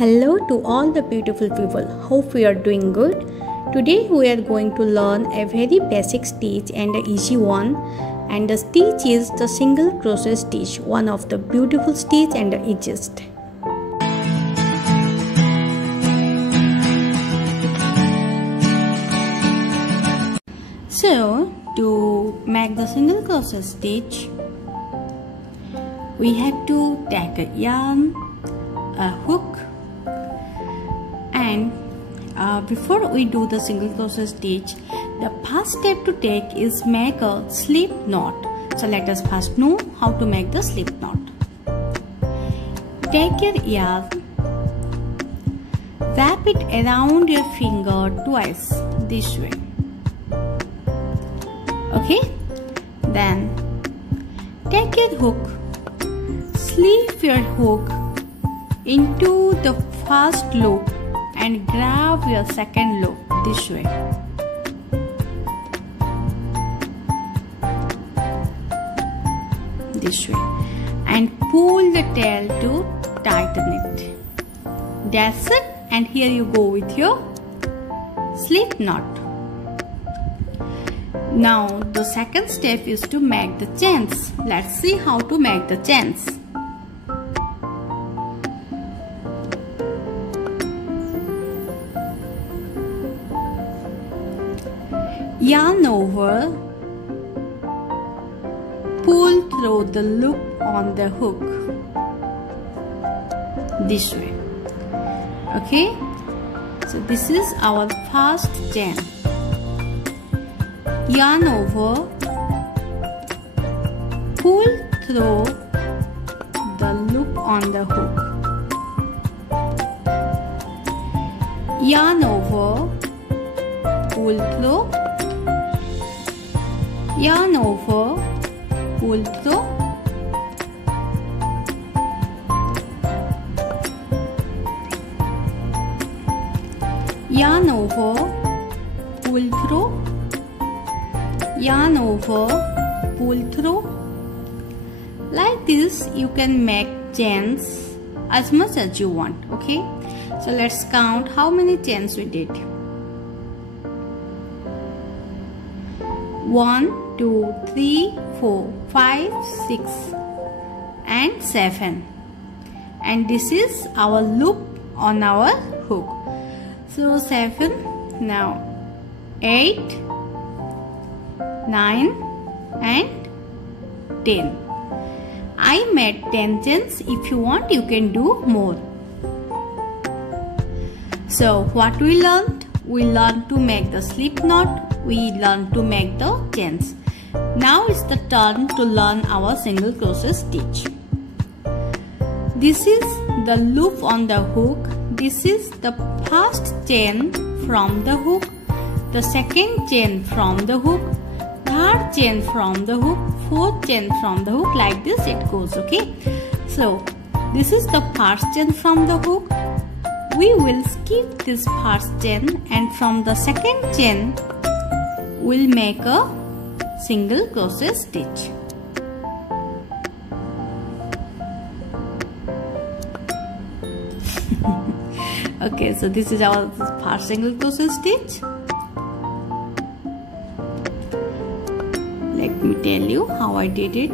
Hello to all the beautiful people. Hope we are doing good. Today we are going to learn a very basic stitch and an easy one. And the stitch is the single crochet stitch, one of the beautiful stitch and the easiest. So to make the single crochet stitch, we have to take a yarn, a hook, and before we do the single crochet stitch, the first step to take is make a slip knot. So let us first know how to make the slip knot. Take your yarn, wrap it around your finger twice this way. Okay, then take your hook, slip your hook into the first loop and grab your second loop this way. This way, and pull the tail to tighten it. That's it, and here you go with your slip knot. Now the second step is to make the chains. Let's see how to make the chains. Yarn over, pull through the loop on the hook this way. Okay, so this is our first chain. Yarn over, pull through the loop on the hook. Yarn over, pull through, yarn over, pull through, yarn over, pull through, yarn over, pull through. Like this you can make chains as much as you want. Okay, so let's count how many chains we did. 1, 2, 3, 4, 5, 6 and 7, and this is our loop on our hook. So 7, now 8, 9 and 10. I made 10 chains. If you want, you can do more. So what we learned? We learned to make the slip knot. We learned to make the chains. Now it's the turn to learn our single crochet stitch. This is the loop on the hook. This is the first chain from the hook, the second chain from the hook, third chain from the hook, fourth chain from the hook. Like this it goes. Okay, so this is the first chain from the hook. We will skip this first chain, and from the second chain we'll make a single crochet stitch. Okay, so this is our first single crochet stitch. Let me tell you how I did it.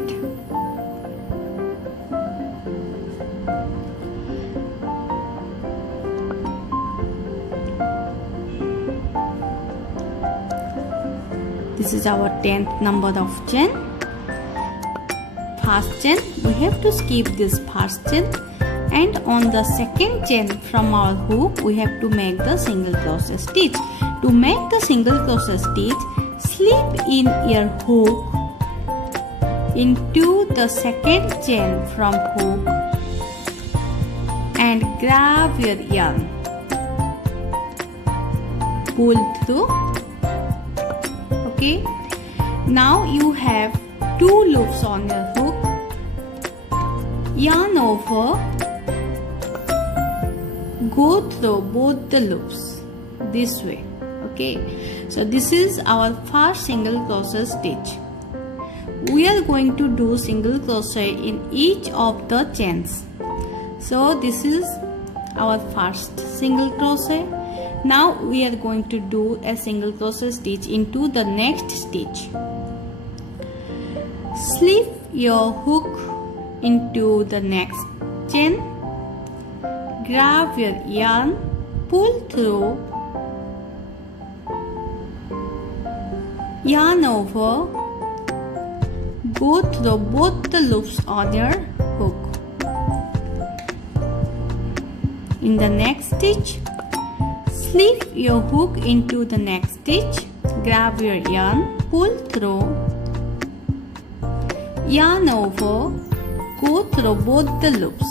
This is our 10th number of chain. First chain, we have to skip this first chain, and on the second chain from our hook we have to make the single crochet stitch. To make the single crochet stitch, slip in your hook into the second chain from hook and grab your yarn, pull through. Okay, now you have 2 loops on your hook. Yarn over, go through both the loops this way. Okay, so this is our first single crochet stitch. We are going to do single crochet in each of the chains. So this is our first single crochet. Now we are going to do a single crochet stitch into the next stitch. Slip your hook into the next chain, grab your yarn, pull through, yarn over, go through both the loops on your hook. In the next stitch, slip your hook into the next stitch, grab your yarn, pull through, yarn over, go through both the loops.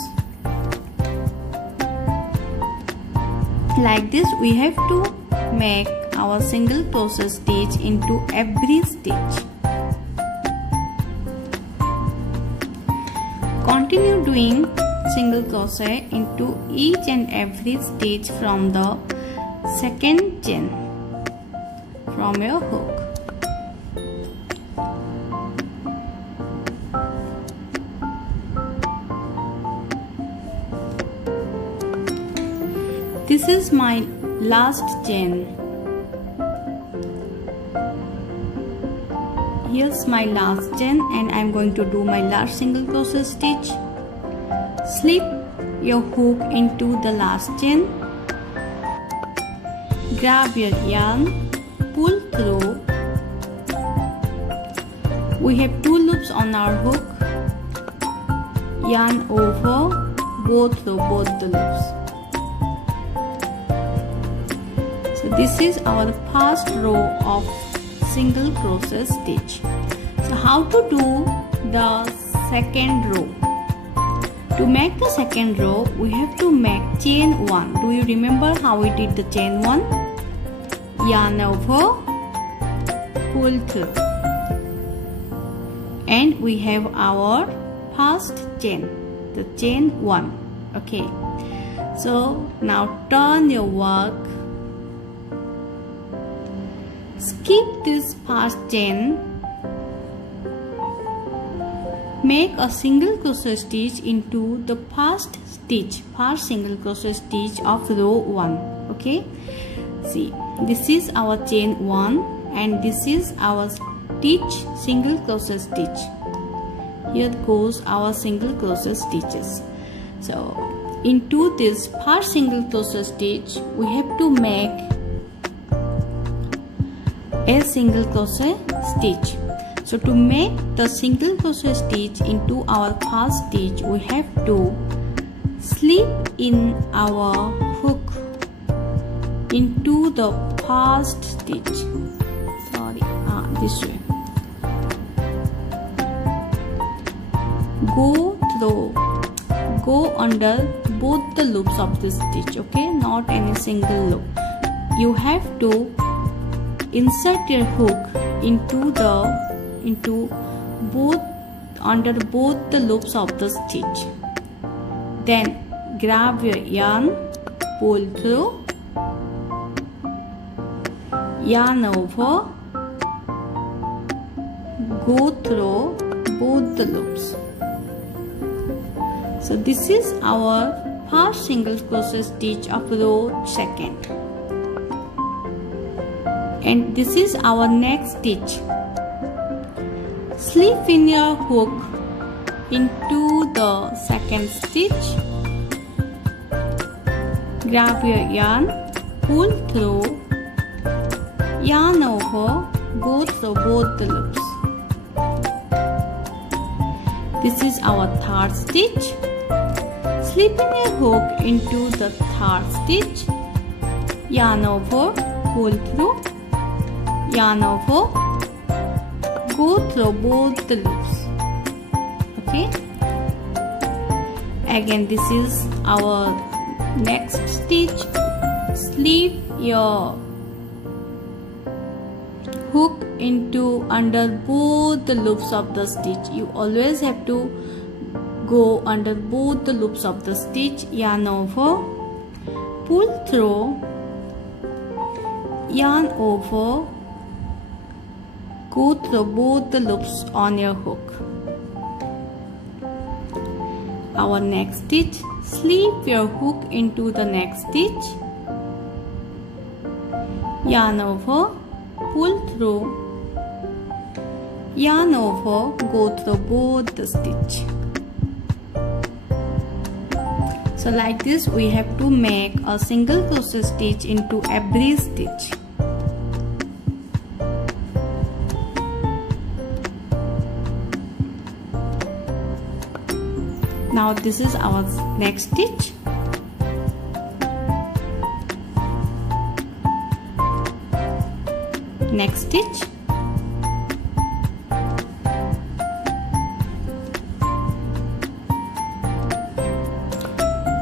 Like this we have to make our single crochet stitch into every stitch. Continue doing single crochet into each and every stitch from the second chain from your hook. This is my last chain. Here's my last chain and I'm going to do my last single crochet stitch. Slip your hook into the last chain, grab your yarn, pull through. We have 2 loops on our hook, yarn over, go through both the loops. So this is our first row of single crochet stitch. So how to do the second row? To make the second row, we have to make chain 1. Do you remember how we did the chain 1? Yarn over, pull through, and we have our first chain, the chain 1. Okay, so now turn your work, skip this first chain, make a single crochet stitch into the first single crochet stitch of row 1. Okay, see, this is our chain 1 and this is our single crochet stitch. Here goes our single crochet stitches. So into this first single crochet stitch we have to make a single crochet stitch. So to make the single crochet stitch into our first stitch, we have to slip in our hook into the first stitch. This way. Go under both the loops of this stitch. Okay, not any single loop. You have to insert your hook under both the loops of the stitch. Then grab your yarn, pull through, yarn over, go through both the loops. So this is our first single crochet stitch of row 2nd. And this is our next stitch. Slip in your hook into the second stitch, grab your yarn, pull through, yarn over, go through both the loops. This is our third stitch. Slip in your hook into the third stitch, yarn over, pull through, yarn over, go through both the loops. Okay, again this is our next stitch. Slip your hook into under both the loops of the stitch. You always have to go under both the loops of the stitch, yarn over, pull through, yarn over, go through both the loops on your hook. our next stitch, slip your hook into the next stitch, yarn over, pull through, yarn over, go through both the stitch. So like this we have to make a single crochet stitch into every stitch. Now this is our next stitch. Next stitch.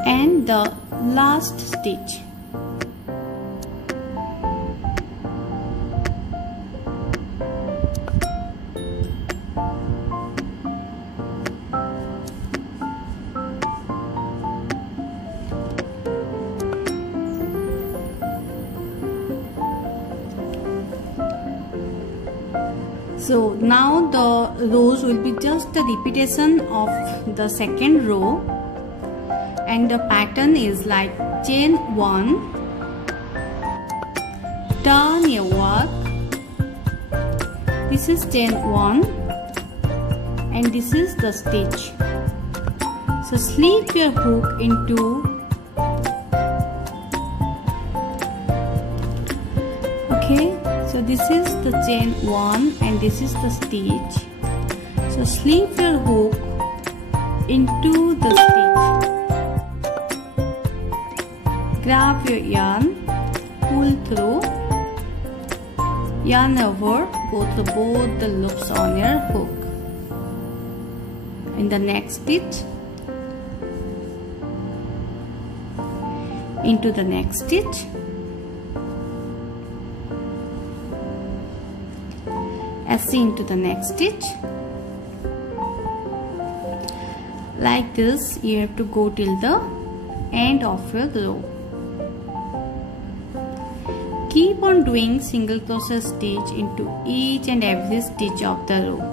And the last stitch. So now the rows will be just the repetition of the second row, and the pattern is like chain 1, turn your work, this is chain 1 and this is the stitch. So slip your hook into, okay, so this is the chain 1 and this is the stitch. So slip your hook into the stitch, grab your yarn, pull through, yarn over, go through both the loops on your hook. In the next stitch, into the next stitch, into the next stitch. Like this you have to go till the end of your row. Keep on doing single crochet stitch into each and every stitch of the row.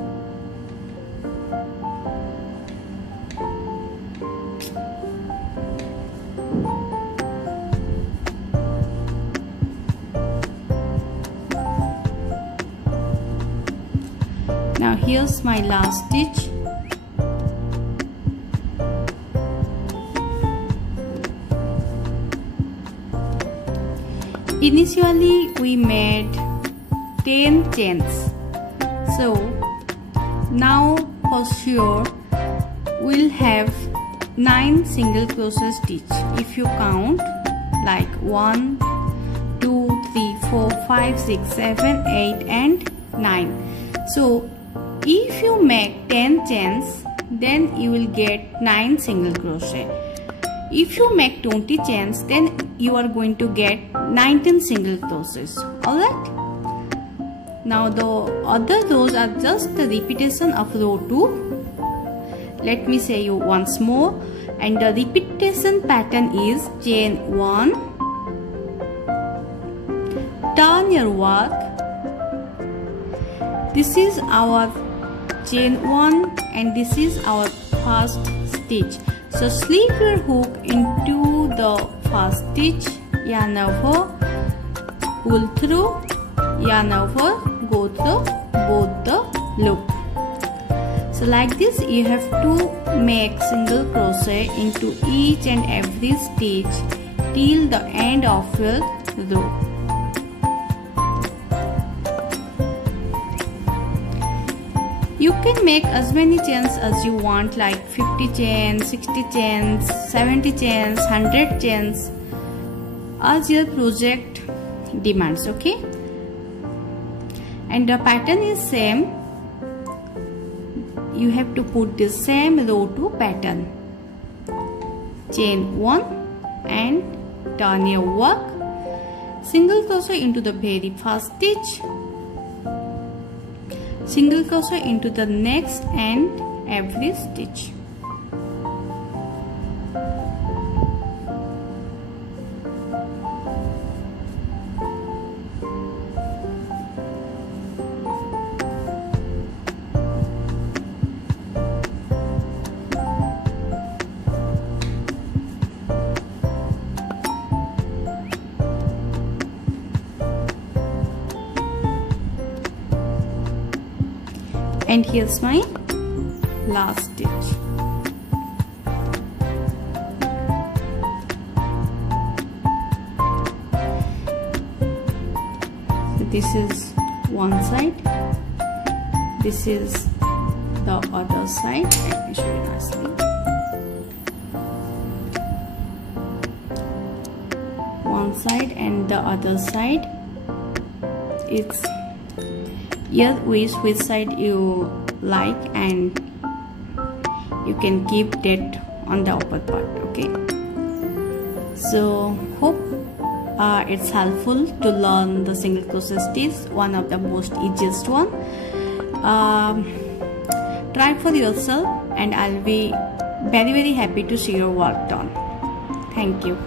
Now here's my last stitch. Initially we made 10 chains. So now for sure we'll have 9 single crochet stitch. If you count like 1, 2, 3, 4, 5, 6, 7, 8 and 9. So if you make 10 chains, then you will get 9 single crochet. If you make 20 chains, then you are going to get 19 single crochets. Alright? Now the other rows are just the repetition of row 2. Let me say you once more. And the repetition pattern is chain 1, turn your work. This is our chain 1 and this is our first stitch. So slip your hook into the first stitch, yarn over, pull through, yarn over, go through both the loop. So like this you have to make single crochet into each and every stitch till the end of your row. You can make as many chains as you want, like 50 chains, 60 chains, 70 chains, 100 chains, as your project demands, okay? And the pattern is same. You have to put the same row 2 pattern. Chain 1 and turn your work. Single crochet into the very first stitch. Single crochet into the next and every stitch. And here's my last stitch. So this is one side, this is the other side. Let me show you nicely. One side and the other side. It's here which side you like, and you can keep that on the upper part. Okay, so hope it's helpful to learn the single crochet stitch, one of the most easiest one. Try for yourself, and I'll be very happy to see your work done. Thank you.